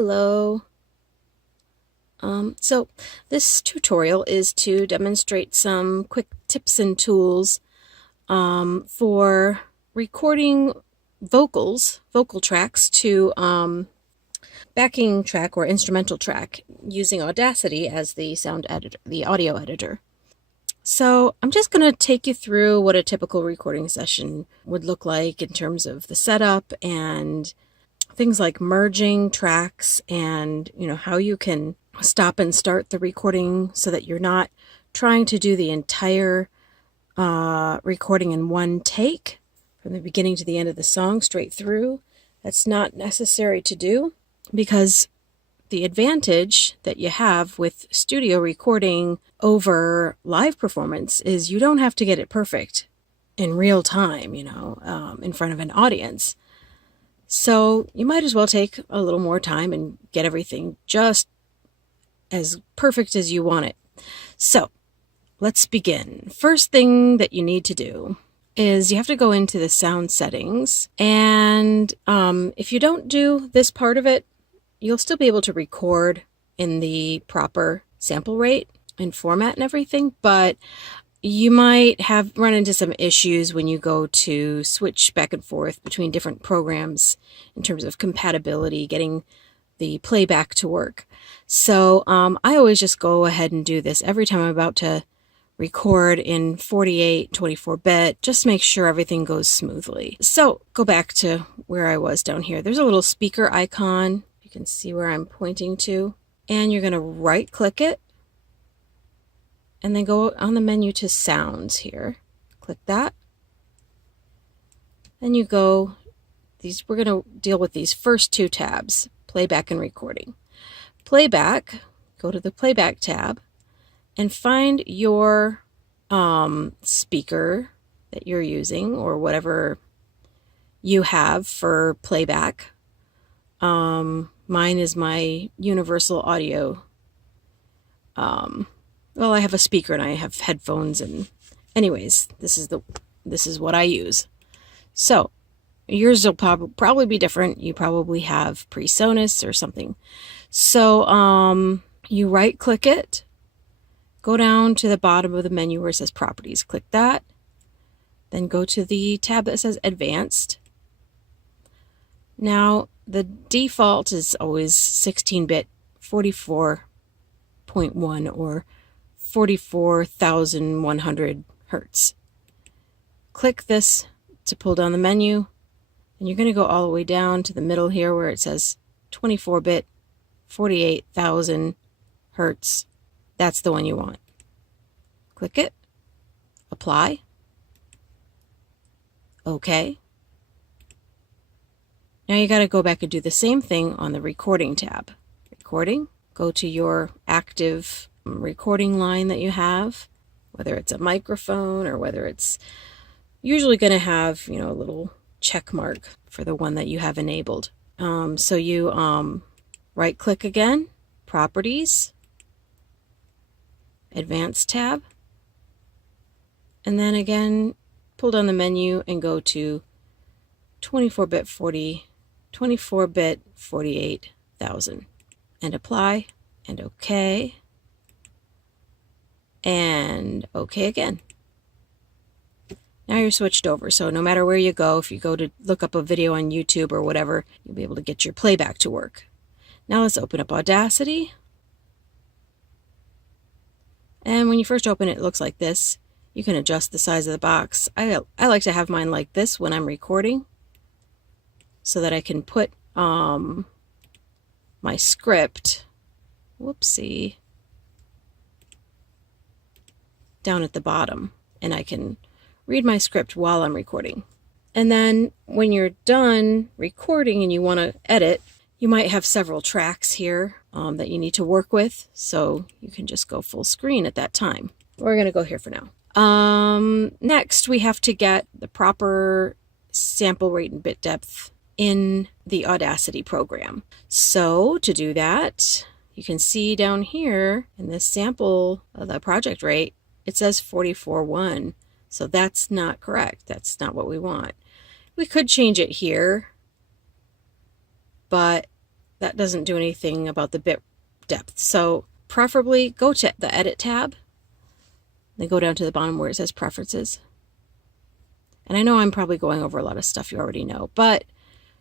Hello. So this tutorial is to demonstrate some quick tips and tools for recording vocal tracks to backing track or instrumental track using Audacity as the sound editor, the audio editor. So I'm just going to take you through what a typical recording session would look like in terms of the setup and things like merging tracks and, how you can stop and start the recording so that you're not trying to do the entire recording in one take from the beginning to the end of the song straight through. That's not necessary to do, because the advantage that you have with studio recording over live performance is you don't have to get it perfect in real time, in front of an audience. So you might as well take a little more time and get everything just as perfect as you want it. So let's begin. First thing that you need to do is you have to go into the sound settings. And if you don't do this part of it, you'll still be able to record in the proper sample rate and format and everything, but you might run into some issues when you go to switch back and forth between different programs in terms of compatibility, getting the playback to work. So I always just go ahead and do this every time I'm about to record in 48, 24-bit, just make sure everything goes smoothly. So go back to where I was down here. There's a little speaker icon. You can see where I'm pointing to. And you're going to right click it and then go on the menu to sounds here. Click that. Then you go, we're going to deal with these first two tabs, playback and recording. Playback, go to the playback tab and find your speaker that you're using or whatever you have for playback. Mine is my universal audio. Well, I have a speaker and I have headphones, and anyways, this is what I use. So yours will probably be different. You probably have PreSonus or something. So you right click it, go down to the bottom of the menu where it says Properties. Click that. Then go to the tab that says Advanced. Now the default is always 16-bit 44.1 or 44,100 hertz. Click this to pull down the menu, and you're going to go all the way down to the middle here where it says 24-bit 48,000 hertz. That's the one you want. Click it, apply, okay. Now you got to go back and do the same thing on the recording tab. Recording, go to your active recording line that you have, whether it's a microphone or whether it's usually going to have, a little check mark for the one that you have enabled. So you right click again, Properties, Advanced tab, and then again pull down the menu and go to 24-bit 48,000 and apply and okay. And okay again. Now you're switched over. So no matter where you go, if you go to look up a video on YouTube or whatever, you'll be able to get your playback to work. Now let's open up Audacity. And when you first open it, it looks like this. You can adjust the size of the box. I like to have mine like this when I'm recording so that I can put my script, whoopsie, down at the bottom, and I can read my script while I'm recording. And then when you're done recording and you want to edit, you might have several tracks here that you need to work with, so you can just go full screen at that time. We're going to go here for now. Next, we have to get the proper sample rate and bit depth in the Audacity program. So to do that, you can see down here in this sample of the project rate, it says 44.1. So that's not correct. That's not what we want. We could change it here, but that doesn't do anything about the bit depth. So preferably go to the Edit tab, then go down to the bottom where it says Preferences. And I know I'm probably going over a lot of stuff you already know, but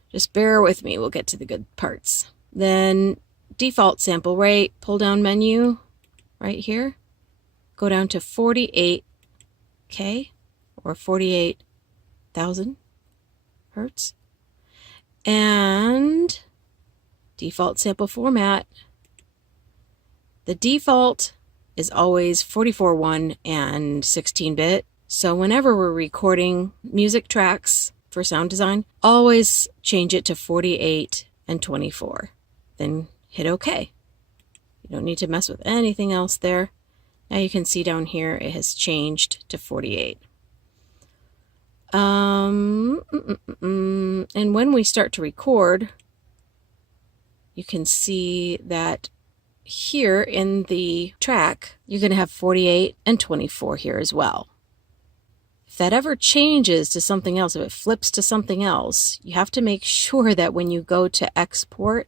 just bear with me, we'll get to the good parts. Then default sample rate, pull down menu right here, go down to 48K or 48,000 hertz. And default sample format. The default is always 44.1 and 16-bit. So whenever we're recording music tracks for Soundesign, always change it to 48 and 24. Then hit OK. You don't need to mess with anything else there. Now you can see down here it has changed to 48. And when we start to record, you can see that here in the track, you're going to have 48 and 24 here as well. If that ever changes to something else, if it flips to something else, you have to make sure that when you go to export,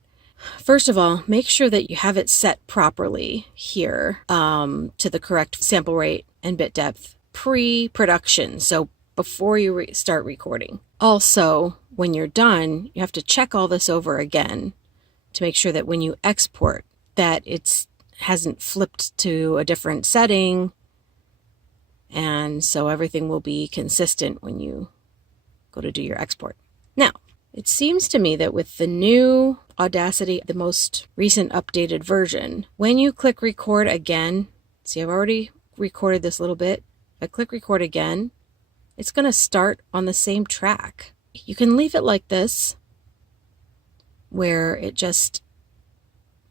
first of all, make sure that you have it set properly here to the correct sample rate and bit depth pre-production. So before you start recording. Also, when you're done, you have to check all this over again to make sure that when you export that it hasn't flipped to a different setting, and so everything will be consistent when you go to do your export. Now, it seems to me that with the new Audacity, the most recent updated version, when you click record again, see I've already recorded this little bit, if I click record again, it's going to start on the same track. You can leave it like this, where it just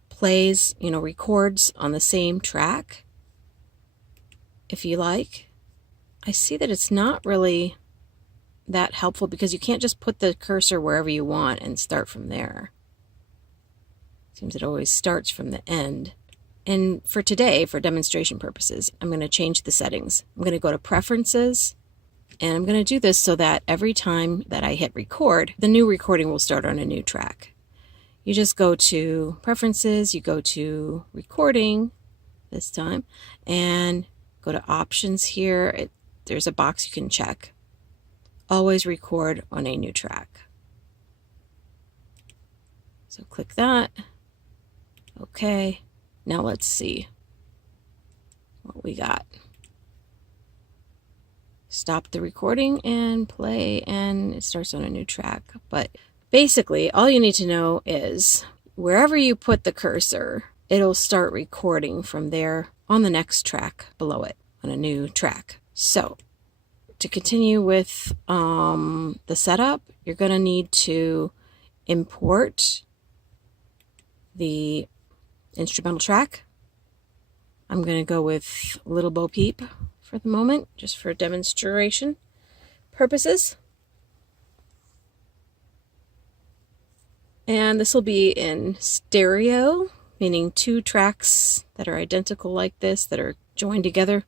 plays, records on the same track, if you like. I see that it's not really that helpful because you can't just put the cursor wherever you want and start from there. Seems it always starts from the end. And for today, for demonstration purposes, I'm going to change the settings. I'm going to go to Preferences, and I'm going to do this so that every time that I hit record, the new recording will start on a new track. You just go to Preferences, you go to Recording this time, and go to Options here. There's a box you can check. Always record on a new track. So click that. Okay. Now let's see what we got. Stop the recording and play, and it starts on a new track. But basically, all you need to know is wherever you put the cursor, it'll start recording from there on the next track below it, on a new track. So to continue with the setup, you're going to need to import the instrumental track. I'm going to go with Little Bo Peep for the moment, just for demonstration purposes. And this will be in stereo, meaning two tracks that are identical like this, that are joined together.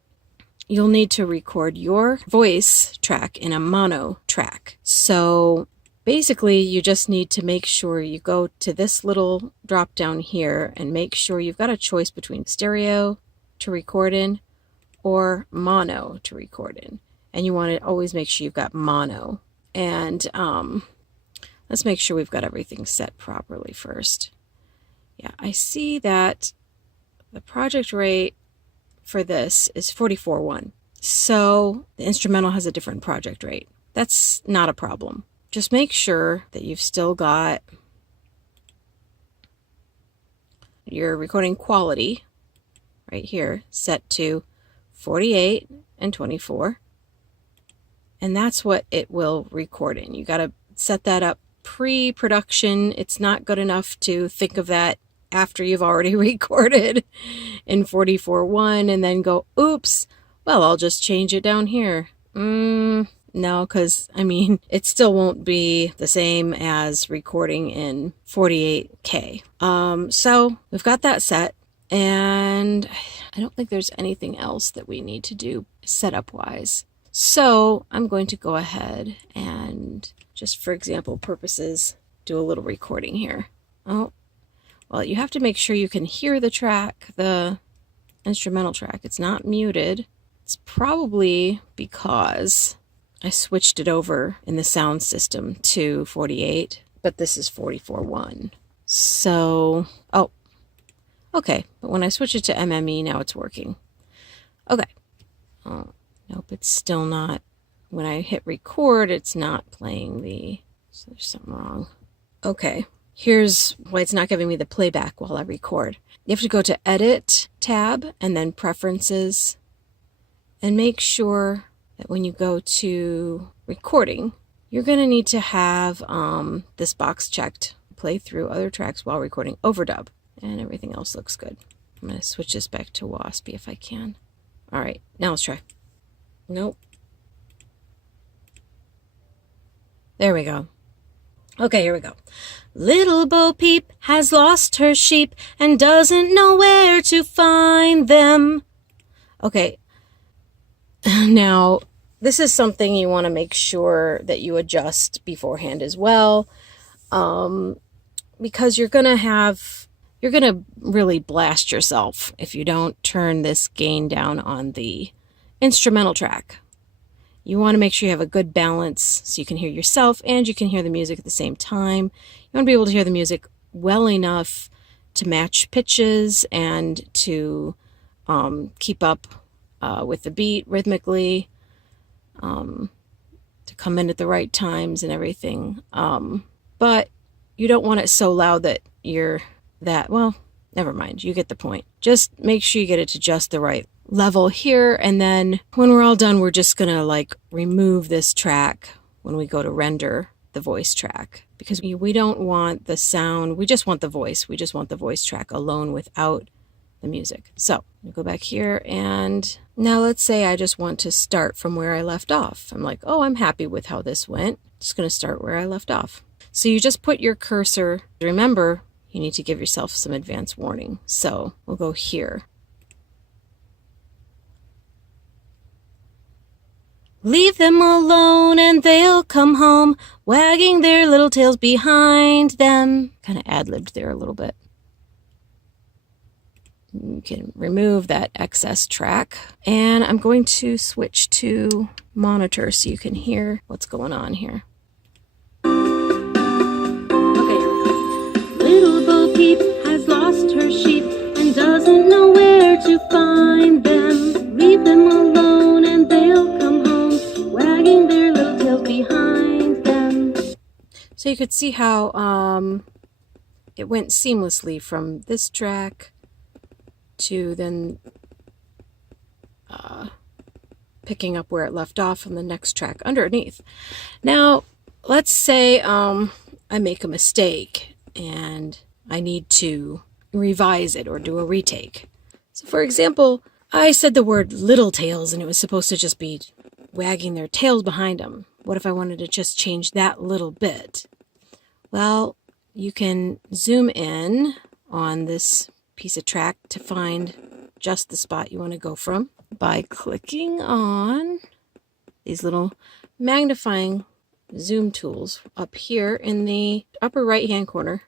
You'll need to record your voice track in a mono track. So basically, you just need to make sure you go to this little drop down here and make sure you've got a choice between stereo to record in or mono to record in. And you want to always make sure you've got mono. And let's make sure we've got everything set properly first. Yeah, I see that the project rate for this is 44.1. So the instrumental has a different project rate. That's not a problem. Just make sure that you've still got your recording quality right here set to 48 and 24. And that's what it will record in. You got to set that up pre-production. It's not good enough to think of that after you've already recorded in 44.1 and then go, oops, well, I'll just change it down here. No, because, it still won't be the same as recording in 48K. So we've got that set, and I don't think there's anything else that we need to do setup-wise. So I'm going to go ahead and, just for example purposes, do a little recording here. Oh, Well, you have to make sure you can hear the track, the instrumental track. It's not muted. It's probably because I switched it over in the sound system to 48, but this is 44.1. So, oh, okay. But when I switch it to MME, now it's working. Okay. Oh, nope, it's still not. When I hit record, it's not playing the, so there's something wrong. Okay. Here's why it's not giving me the playback while I record. You have to go to Edit tab and then Preferences, and make sure that when you go to Recording, you're going to need to have this box checked. Play through other tracks while recording overdub, and everything else looks good. I'm going to switch this back to WASP if I can. All right, now let's try. Nope. There we go. Okay, here we go. Little Bo Peep has lost her sheep and doesn't know where to find them. Okay, now this is something you want to make sure that you adjust beforehand as well, because you're going to really blast yourself if you don't turn this gain down on the instrumental track. You want to make sure you have a good balance so you can hear yourself and you can hear the music at the same time. You want to be able to hear the music well enough to match pitches and to keep up with the beat rhythmically, to come in at the right times and everything. But you don't want it so loud that well, never mind. You get the point. Just make sure you get it to just the right level here, and then when we're all done, we're just gonna like remove this track when we go to render the voice track, because we don't want the sound, we just want the voice. We just want the voice track alone without the music. So I'll go back here, and now let's say I just want to start from where I left off. I'm like, oh, I'm happy with how this went. Just gonna start where I left off. So you just put your cursor, remember, you need to give yourself some advance warning. So we'll go here. Leave them alone and they'll come home, wagging their little tails behind them. Kind of ad-libbed there a little bit. You can remove that excess track. And I'm going to switch to monitor so you can hear what's going on here. Okay. Little Bo Peep has lost her sheep and doesn't know where to find them. Leave them alone and they'll come home, wagging their little tails behind them. So you could see how it went seamlessly from this track to then picking up where it left off on the next track underneath. Now, let's say I make a mistake and I need to revise it or do a retake. So for example, I said the word little tails and it was supposed to just be wagging their tails behind them. What if I wanted to just change that little bit? Well, you can zoom in on this piece of track to find just the spot you want to go from by clicking on these little magnifying zoom tools up here in the upper right hand corner.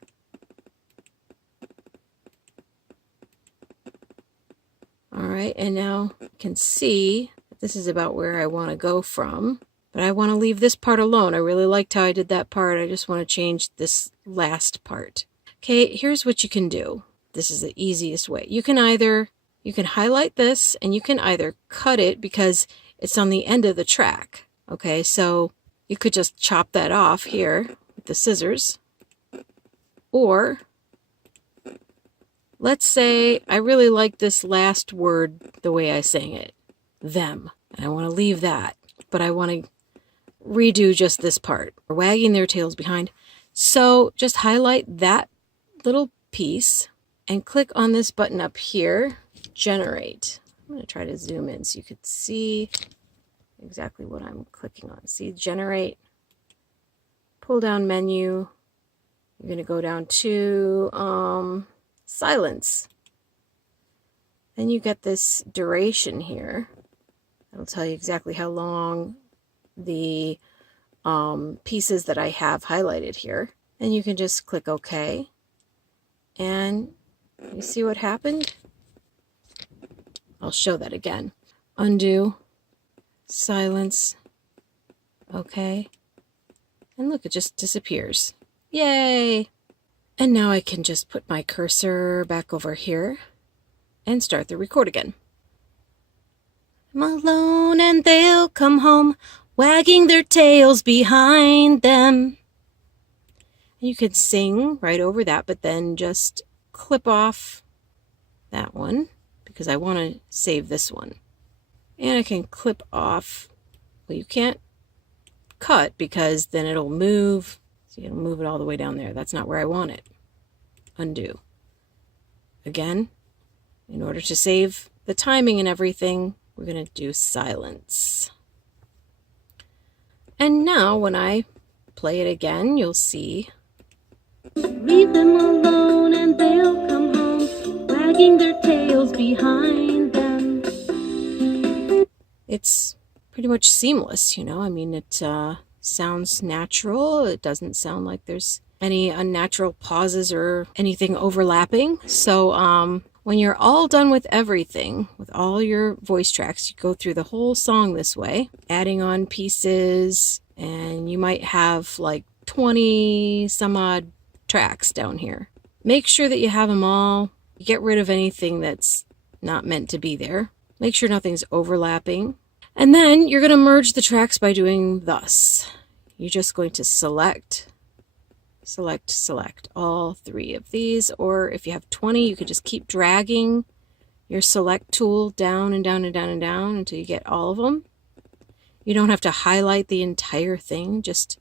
All right, and now you can see this is about where I want to go from, but I want to leave this part alone. I really liked how I did that part. I just want to change this last part. Okay, here's what you can do. This is the easiest way. You can highlight this and you can either cut it because it's on the end of the track. Okay, so you could just chop that off here with the scissors. Or let's say I really like this last word the way I sang it, them. And I want to leave that, but I want to redo just this part, wagging their tails behind. So just highlight that little piece and click on this button up here, generate. I'm going to try to zoom in so you could see exactly what I'm clicking on. See, generate, pull down menu. You're going to go down to silence. Then you get this duration here. It'll tell you exactly how long the pieces that I have highlighted here. And you can just click OK. And you see what happened? I'll show that again. Undo, silence, okay. And look, it just disappears. Yay! And now I can just put my cursor back over here and start the record again. I'm alone and they'll come home, wagging their tails behind them. You could sing right over that, but then just clip off that one because I want to save this one. And I can clip off, well, you can't cut because then it'll move. So you'll move it all the way down there. That's not where I want it. Undo. Again, in order to save the timing and everything, we're going to do silence. And now when I play it again, you'll see. Leave them alone and they'll come home, wagging their tails behind them. It's pretty much seamless, you know. I mean, it sounds natural. It doesn't sound like there's any unnatural pauses or anything overlapping. So when you're all done with everything, with all your voice tracks, you go through the whole song this way, adding on pieces, and you might have like 20 some odd tracks down here. Make sure that you have them all. Get rid of anything that's not meant to be there. Make sure nothing's overlapping. And then you're going to merge the tracks by doing thus. You're just going to select all 3 of these, or if you have 20, you could just keep dragging your select tool down and down and down and down until you get all of them. You don't have to highlight the entire thing, just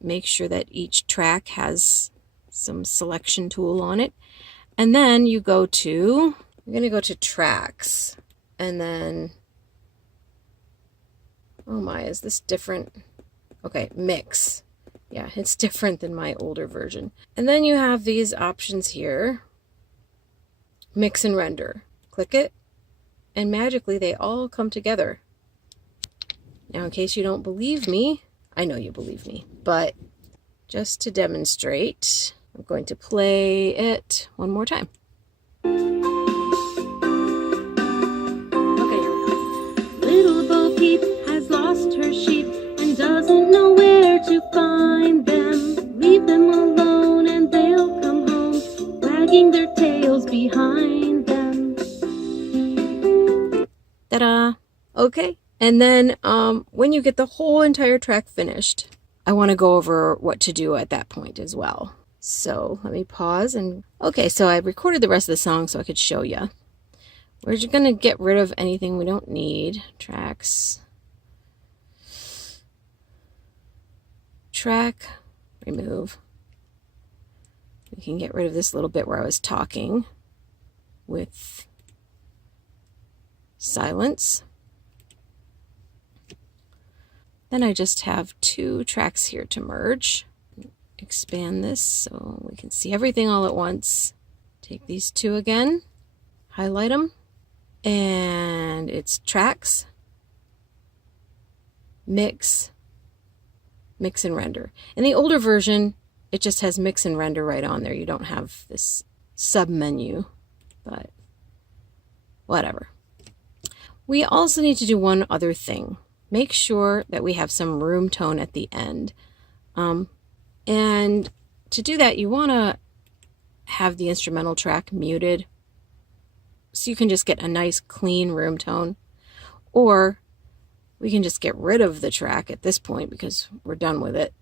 make sure that each track has some selection tool on it. And then you go to, you're going to go to tracks, and then, oh my, is this different? Okay, mix. Yeah, it's different than my older version. And then you have these options here. Mix and render. Click it, and magically they all come together. Now, in case you don't believe me, I know you believe me, but just to demonstrate, I'm going to play it one more time. Okay, here we go. Little Bo Peep has lost her sheep and doesn't know where to find them. Leave them alone and they'll come home, wagging their tails behind them. Ta-da! Okay, and then when you get the whole entire track finished, I want to go over what to do at that point as well. So let me pause and, okay, so I recorded the rest of the song so I could show you. We're just going to get rid of anything we don't need. Tracks. Track, remove. We can get rid of this little bit where I was talking with silence. Then I just have 2 tracks here to merge. Expand this so we can see everything all at once. Take these 2 again, highlight them, and it's tracks, mix and render. In the older version, it just has mix and render right on there. You don't have this sub menu, but whatever. We also need to do one other thing. Make sure that we have some room tone at the end. And to do that, you want to have the instrumental track muted so you can just get a nice clean room tone. Or we can just get rid of the track at this point because we're done with it.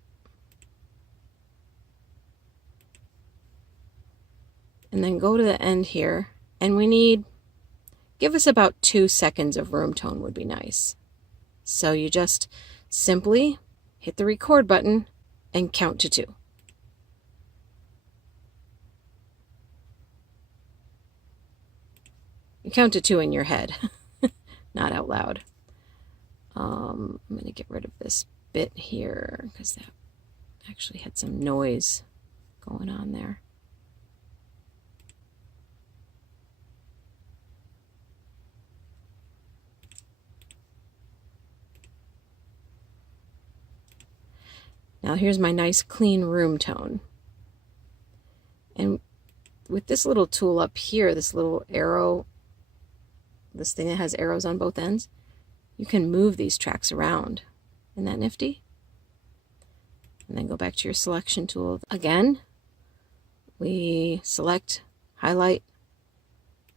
And then go to the end here, and we need, give us about 2 seconds of room tone would be nice. So you just simply hit the record button and count to 2. You count to 2 in your head, not out loud. I'm going to get rid of this bit here because that actually had some noise going on there. Now here's my nice clean room tone. And with this little tool up here, this little arrow, this thing that has arrows on both ends, you can move these tracks around. Isn't that nifty? And then go back to your selection tool. Again, we select, highlight,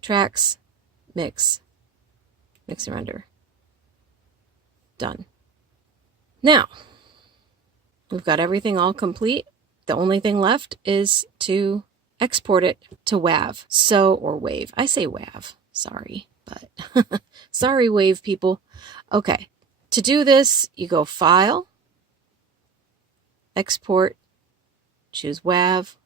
tracks, mix and render. Done. Now, we've got everything all complete. The only thing left is to export it to WAV. Or WAV. I say WAV. Sorry, but sorry, WAV people. Okay. To do this, you go File, Export, choose WAV.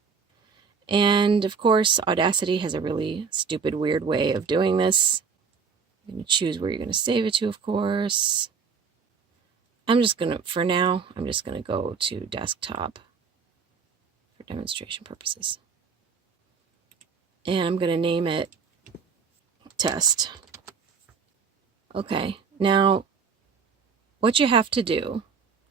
And of course, Audacity has a really stupid, weird way of doing this. You're going to choose where you're going to save it to, of course. For now, I'm just going to go to desktop for demonstration purposes. And I'm going to name it test. Okay, now what you have to do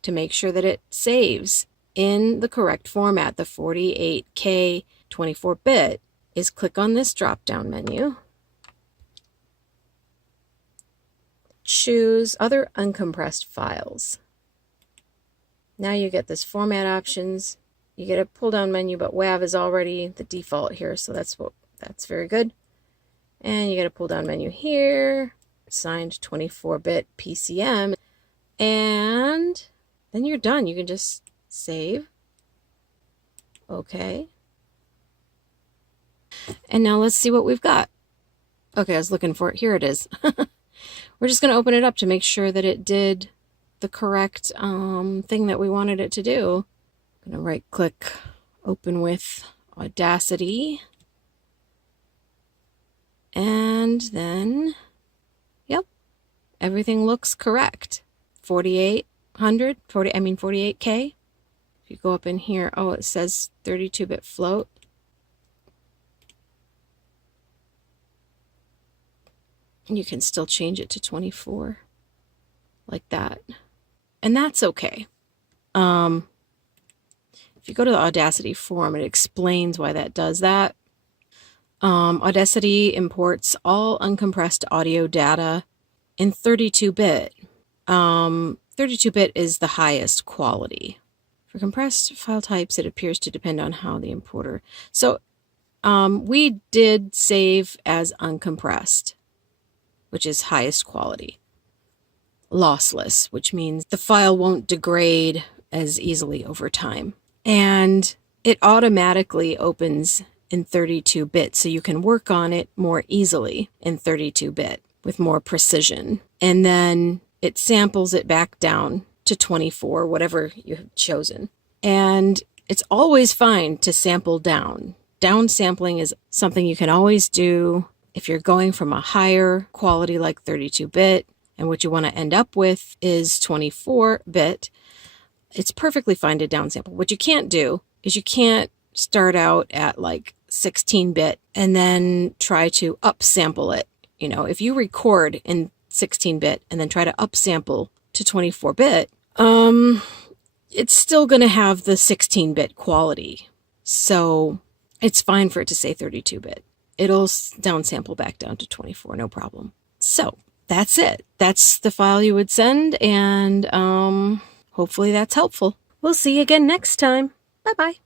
to make sure that it saves in the correct format, the 48K 24-bit, is click on this drop-down menu, choose Other Uncompressed Files. Now you get this format options. You get a pull-down menu, but WAV is already the default here, so that's very good. And you get a pull-down menu here, signed 24-bit PCM, and then you're done. You can just save. Okay. And now let's see what we've got. Okay, I was looking for it. Here it is. We're just going to open it up to make sure that it did the correct thing that we wanted it to do. I'm going to right-click, open with Audacity. And then, yep, everything looks correct. 48K. If you go up in here, oh, it says 32-bit float. You can still change it to 24, like that. And that's okay. If you go to the Audacity forum, it explains why that does that. Audacity imports all uncompressed audio data in 32-bit. 32-bit is the highest quality. For compressed file types, it appears to depend on how the importer. So we did save as uncompressed, which is highest quality. Lossless, which means the file won't degrade as easily over time. And it automatically opens in 32-bit, so you can work on it more easily in 32-bit with more precision. And then it samples it back down to 24, whatever you have chosen. And it's always fine to sample down. Down sampling is something you can always do if you're going from a higher quality like 32-bit, and what you want to end up with is 24-bit. It's perfectly fine to downsample. What you can't do is you can't start out at like 16-bit and then try to upsample it. You know, if you record in 16-bit and then try to upsample to 24-bit, it's still going to have the 16-bit quality. So it's fine for it to say 32-bit. It'll downsample back down to 24, no problem. So that's it. That's the file you would send, and hopefully that's helpful. We'll see you again next time. Bye-bye.